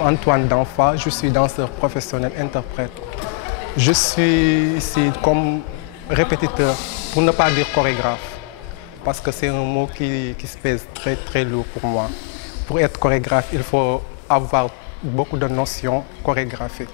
Antoine Danfa, je suis danseur professionnel interprète. Je suis ici comme répétiteur, pour ne pas dire chorégraphe, parce que c'est un mot qui se pèse très lourd pour moi. Pour être chorégraphe, il faut avoir beaucoup de notions chorégraphiques.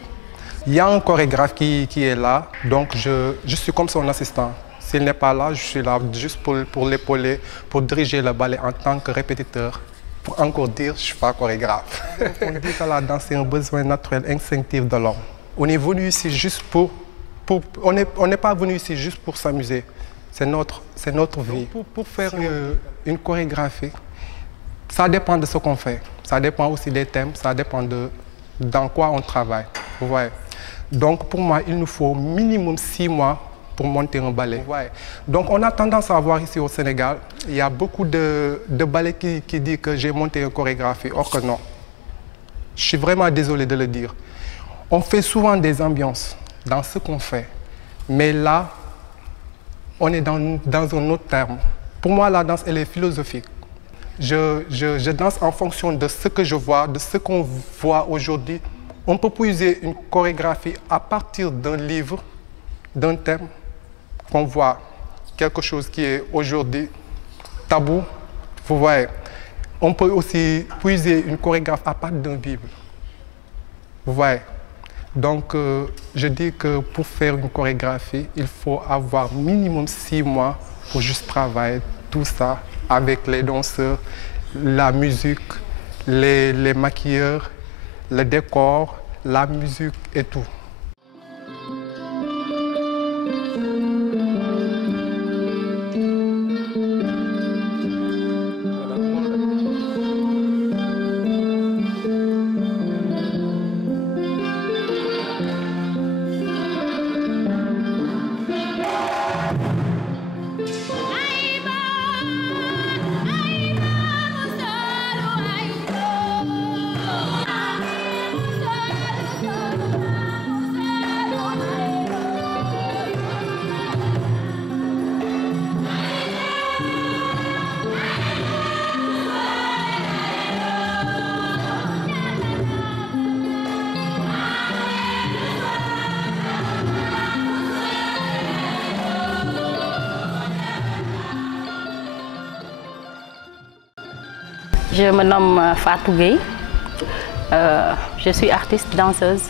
Il y a un chorégraphe qui est là, donc je suis comme son assistant. S'il n'est pas là, je suis là juste pour l'épauler, pour diriger le ballet en tant que répétiteur. Pour encore dire, je ne suis pas chorégraphe. On dit que la danse est un besoin naturel, instinctif de l'homme. On est venu ici juste on n'est pas venu ici juste pour s'amuser. C'est notre vie. Pour faire une chorégraphie, ça dépend de ce qu'on fait. Ça dépend aussi des thèmes, ça dépend de dans quoi on travaille. Vous voyez. Donc pour moi, il nous faut minimum 6 mois pour monter un ballet. Ouais. Donc on a tendance à voir ici au Sénégal, il y a beaucoup de ballets qui disent que j'ai monté une chorégraphie, or que non. Je suis vraiment désolé de le dire. On fait souvent des ambiances dans ce qu'on fait, mais là, on est dans un autre terme. Pour moi, la danse, elle est philosophique. Je danse en fonction de ce que je vois, de ce qu'on voit aujourd'hui. On peut puiser une chorégraphie à partir d'un livre, d'un thème, qu'on voit quelque chose qui est aujourd'hui tabou. Vous voyez, on peut aussi puiser une chorégraphie à partir d'une Bible. Vous voyez. Donc, je dis que pour faire une chorégraphie, il faut avoir minimum 6 mois pour juste travailler tout ça avec les danseurs, la musique, les maquilleurs, le décor, la musique et tout. Je me nomme Fatou Gueye. Je suis artiste danseuse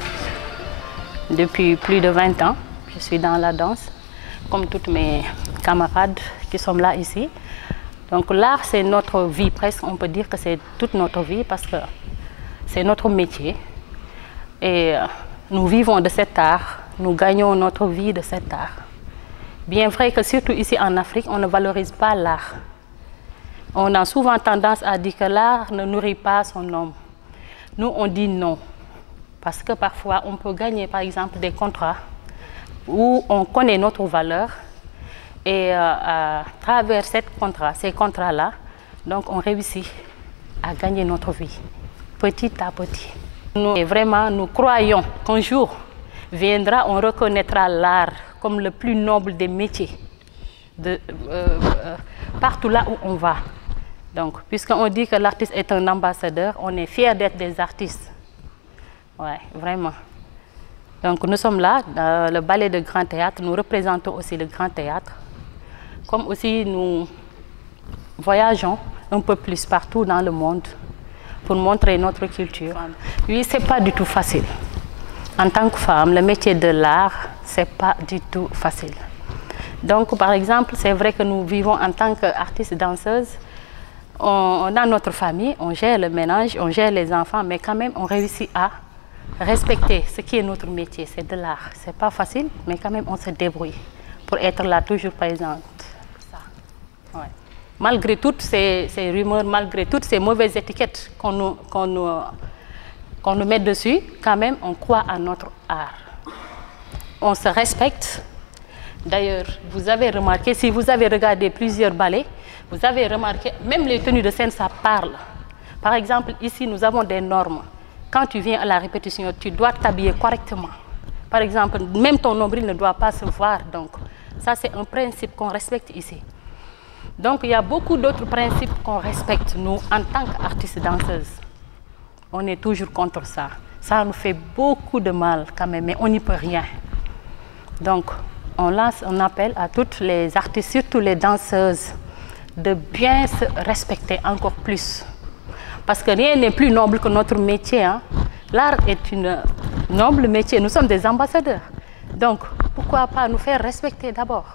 depuis plus de 20 ans. Je suis dans la danse, comme toutes mes camarades qui sont là ici. Donc l'art, c'est notre vie, presque on peut dire que c'est toute notre vie parce que c'est notre métier. Et nous vivons de cet art, nous gagnons notre vie de cet art. Bien vrai que surtout ici en Afrique, on ne valorise pas l'art. On a souvent tendance à dire que l'art ne nourrit pas son homme. Nous, on dit non. Parce que parfois, on peut gagner, par exemple, des contrats où on connaît notre valeur. Et à travers ces contrats-là, donc on réussit à gagner notre vie, petit à petit. Nous croyons qu'un jour viendra, on reconnaîtra l'art comme le plus noble des métiers, partout là où on va. Donc, puisqu'on dit que l'artiste est un ambassadeur, on est fiers d'être des artistes. Ouais, vraiment. Donc, nous sommes là, dans le ballet de Grand Théâtre, nous représentons aussi le Grand Théâtre. Comme aussi nous voyageons un peu plus partout dans le monde pour montrer notre culture. Oui, ce n'est pas du tout facile. En tant que femme, le métier de l'art, ce n'est pas du tout facile. Donc, par exemple, c'est vrai que nous vivons en tant qu'artistes danseuses. On a notre famille, on gère le ménage, on gère les enfants, mais quand même, on réussit à respecter ce qui est notre métier, c'est de l'art. Ce n'est pas facile, mais quand même, on se débrouille pour être là toujours présente. Ouais. Malgré toutes ces rumeurs, malgré toutes ces mauvaises étiquettes qu'on nous met dessus, quand même, on croit à notre art. On se respecte. D'ailleurs, vous avez remarqué, si vous avez regardé plusieurs ballets, vous avez remarqué, même les tenues de scène, ça parle. Par exemple, ici, nous avons des normes. Quand tu viens à la répétition, tu dois t'habiller correctement. Par exemple, même ton nombril ne doit pas se voir. Donc, ça, c'est un principe qu'on respecte ici. Donc, il y a beaucoup d'autres principes qu'on respecte, nous, en tant qu'artistes danseuses. On est toujours contre ça. Ça nous fait beaucoup de mal quand même, mais on n'y peut rien. Donc, on lance un appel à toutes les artistes, surtout les danseuses, de bien se respecter encore plus. Parce que rien n'est plus noble que notre métier. Hein. L'art est un noble métier. Nous sommes des ambassadeurs. Donc, pourquoi pas nous faire respecter d'abord?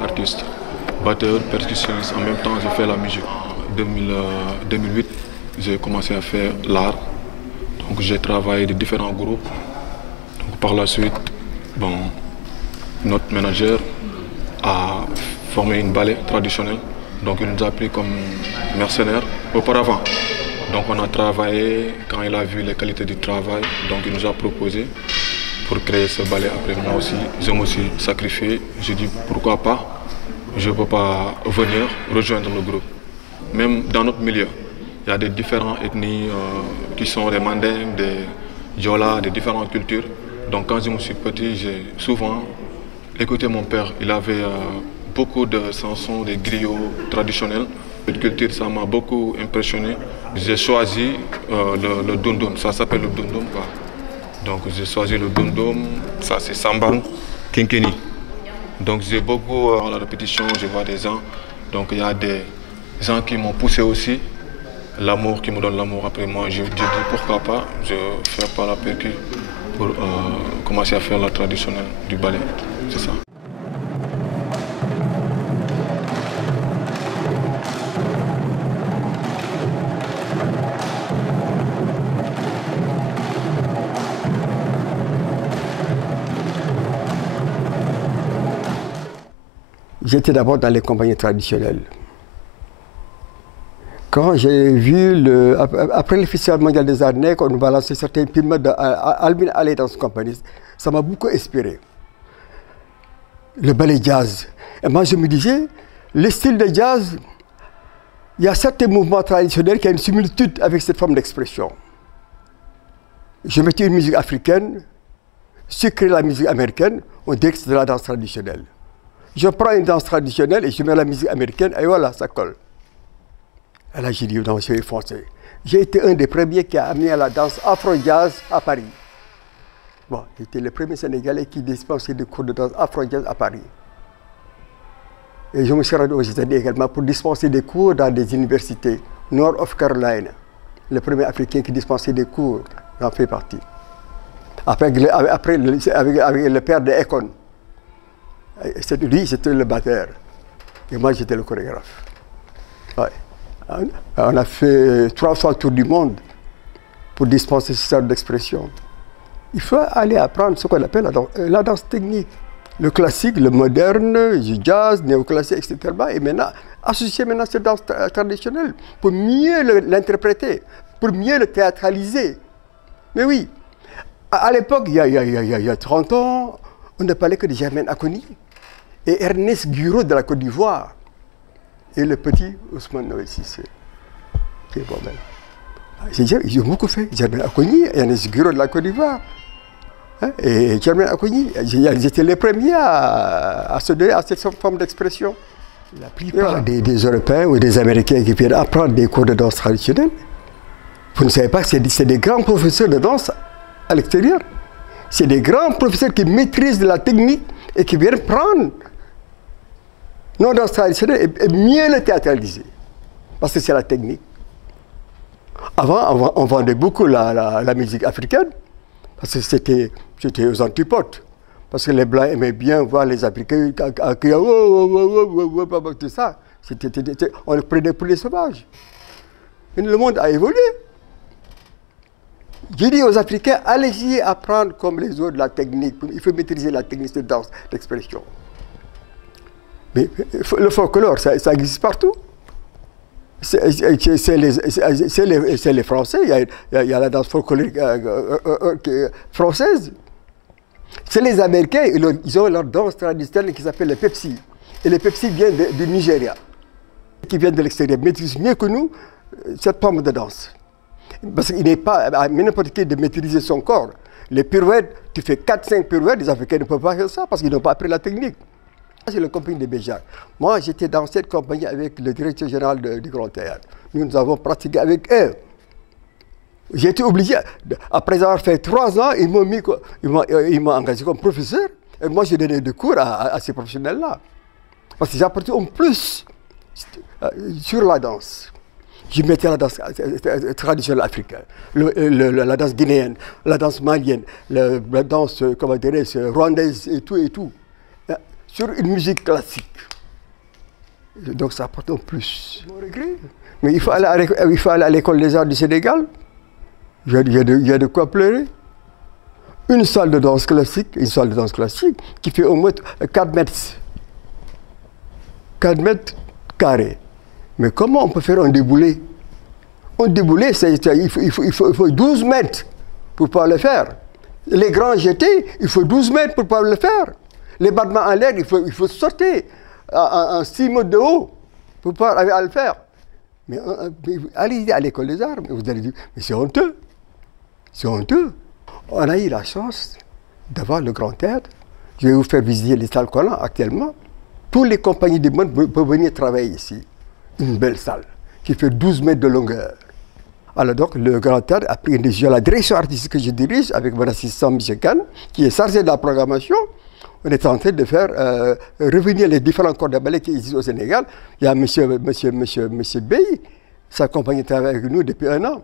Artiste, batteur, percussionniste, en même temps j'ai fait la musique. En 2008, j'ai commencé à faire l'art. Donc j'ai travaillé de différents groupes. Donc, par la suite, bon, notre manager a formé une ballet traditionnelle. Donc il nous a pris comme mercenaires auparavant. Donc on a travaillé, quand il a vu les qualités du travail, donc il nous a proposé pour créer ce ballet. Après moi aussi, je me suis sacrifié. J'ai dit pourquoi pas, je ne peux pas venir rejoindre le groupe. Même dans notre milieu, il y a des différentes ethnies qui sont des Mandingues, des Diola, des différentes cultures. Donc quand je me suis petit, j'ai souvent écouté mon père. Il avait beaucoup de chansons, des griots traditionnels. Cette culture, ça m'a beaucoup impressionné. J'ai choisi le dundum, ça s'appelle le dundum. Donc j'ai choisi le dundum, ça c'est Sambang, Kinkeni. Donc j'ai beaucoup à la répétition, je vois des gens. Donc il y a des gens qui m'ont poussé aussi. L'amour, qui me donne l'amour. Après moi, je dis pourquoi pas, je ne fais pas la percu. pour commencer à faire la traditionnelle du ballet. C'est ça. J'étais d'abord dans les compagnies traditionnelles. Quand j'ai vu, après le Festival mondial des arts nègres, on nous balançait certains films Albin allait dans cette compagnie, ça m'a beaucoup inspiré. Le ballet jazz. Et moi, je me disais, le style de jazz, il y a certains mouvements traditionnels qui ont une similitude avec cette forme d'expression. Je mettais une musique africaine, sucrer la musique américaine, on dit que c'est de la danse traditionnelle. Je prends une danse traditionnelle et je mets la musique américaine et voilà, ça colle. Et là, j'ai dit, non, je vais foncer. J'ai été un des premiers qui a amené la danse afro-jazz à Paris. Bon, j'étais le premier Sénégalais qui dispensait des cours de danse afro-jazz à Paris. Et je me suis rendu aux États-Unis également pour dispenser des cours dans des universités, North of Carolina. Le premier Africain qui dispensait des cours, j'en fais partie. Après avec le père de Econ. Lui, c'était le batteur. Et moi, j'étais le chorégraphe. Ouais. On a fait 3 fois le tour du monde pour dispenser ce genre d'expression. Il faut aller apprendre ce qu'on appelle la danse technique. Le classique, le moderne, le jazz, le néoclassique, etc. Et maintenant, associer maintenant cette danse traditionnelle pour mieux l'interpréter, pour mieux le théâtraliser. Mais oui, à l'époque, il y a 30 ans, on ne parlait que de Germaine Acogny et Ernest Guiraud de la Côte d'Ivoire et le petit Ousmane Noël Cissé, qui est bon-même. Ils ont beaucoup fait. Germaine Acogny et Ernest Guiraud de la Côte d'Ivoire. Hein? Et Germaine Acogny, ils étaient les premiers à se donner à cette forme d'expression. La plupart des Européens ou des Américains qui viennent apprendre des cours de danse traditionnelle, vous ne savez pas que c'est des grands professeurs de danse à l'extérieur. C'est des grands professeurs qui maîtrisent la technique et qui viennent prendre nos danses traditionnelles et mieux le théâtraliser. Parce que c'est la technique. Avant, on vendait beaucoup la musique africaine, parce que c'était aux antipodes. Parce que les Blancs aimaient bien voir les Africains crier tout ça. On les prenait pour les sauvages. Mais le monde a évolué. J'ai dit aux Africains, allez-y apprendre comme les autres la technique. Il faut maîtriser la technique de danse, d'expression. Mais le folklore, ça existe partout. C'est les Français, il y a la danse folklorique française. C'est les Américains, ils ont leur danse traditionnelle qui s'appelle le Pepsi. Et le Pepsi vient du Nigeria, qui vient de l'extérieur, maîtrise mieux que nous cette forme de danse. Parce qu'il n'est pas à n'importe qui de maîtriser son corps. Les pirouettes, tu fais 4-5 pirouettes, les Africains ne peuvent pas faire ça parce qu'ils n'ont pas appris la technique. C'est la compagnie de Béjar. Moi, j'étais dans cette compagnie avec le directeur général du Grand Théâtre. Nous avons pratiqué avec eux. J'ai été obligé, après avoir fait 3 ans, ils m'ont engagé comme professeur. Et moi, j'ai donné des cours à ces professionnels-là. Parce que j'apportais en plus sur la danse. Je mettais la danse traditionnelle africaine, la danse guinéenne, la danse malienne, la danse, comment dirais-je, rwandaise et tout. Sur une musique classique. Donc ça apporte en plus. Mais il faut aller à l'école des arts du Sénégal. Il y a de quoi pleurer. Une salle de danse classique qui fait au moins 4 mètres. 4 mètres carrés. Mais comment on peut faire un déboulé? Un déboulé, il faut 12 mètres pour pouvoir le faire. Les grands jetés, il faut 12 mètres pour pouvoir le faire. Les battements en l'air, il faut sauter en 6 mètres de haut pour pouvoir arriver à le faire. Mais allez à l'école des arts, vous allez dire, mais c'est honteux. C'est honteux. On a eu la chance d'avoir le Grand Théâtre. Je vais vous faire visiter les salles qu'on a actuellement. Toutes les compagnies du monde peuvent venir travailler ici. Une belle salle qui fait 12 mètres de longueur. Alors donc, le Grand Théâtre a pris une décision. La direction artistique que je dirige avec mon assistant Michel Kahn, qui est chargé de la programmation, on est en train de faire revenir les différents corps de ballet qui existent au Sénégal. Il y a monsieur Bey, sa compagnie travaille avec nous depuis 1 an.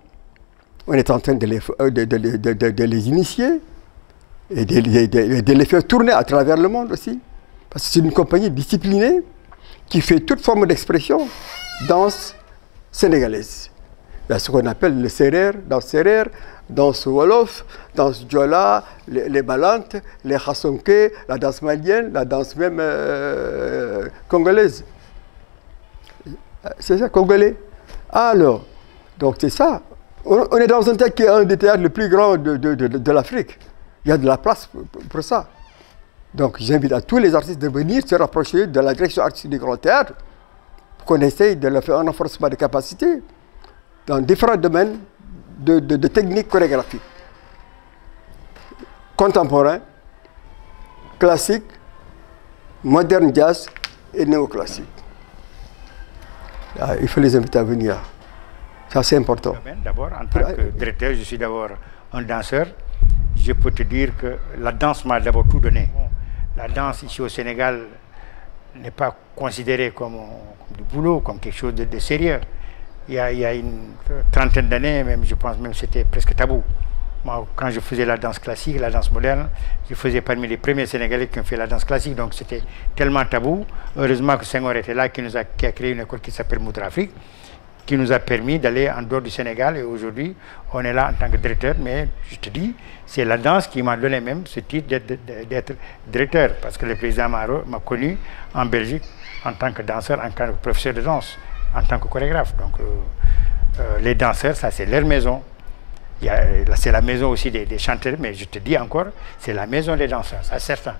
On est en train de les initier. et de les faire tourner à travers le monde aussi. Parce que c'est une compagnie disciplinée qui fait toute forme d'expression, danse sénégalaise. Il y a ce qu'on appelle le serer, danse wolof, danse diola, les balantes, les khassonké, la danse malienne, la danse même congolaise. C'est ça, congolais. Alors, donc c'est ça. On est dans un théâtre qui est un des théâtres les plus grands de l'Afrique. Il y a de la place pour ça. Donc j'invite à tous les artistes de venir se rapprocher de la direction artistique du Grand Théâtre pour qu'on essaye de leur faire un renforcement de capacité dans différents domaines de techniques chorégraphiques. Contemporain, classique, moderne jazz et néoclassique. Il faut les inviter à venir. Ça, c'est important. D'abord, en tant que directeur, je suis d'abord un danseur. Je peux te dire que la danse m'a d'abord tout donné. La danse ici au Sénégal n'est pas considérée comme du boulot, comme quelque chose de sérieux. Il y a une trentaine d'années, même, je pense même que c'était presque tabou. Moi, quand je faisais la danse classique, la danse moderne, je faisais parmi les premiers Sénégalais qui ont fait la danse classique, donc c'était tellement tabou. Heureusement que Senghor était là, qui a créé une école qui s'appelle Moutrafrique, qui nous a permis d'aller en dehors du Sénégal, et aujourd'hui, on est là en tant que directeur, mais je te dis, c'est la danse qui m'a donné même ce titre d'être directeur, parce que le président m'a connu en Belgique en tant que danseur, en tant que professeur de danse, en tant que chorégraphe. Donc les danseurs, ça c'est leur maison. C'est la maison aussi des chanteurs, mais je te dis encore, c'est la maison des danseurs, ça c'est certain.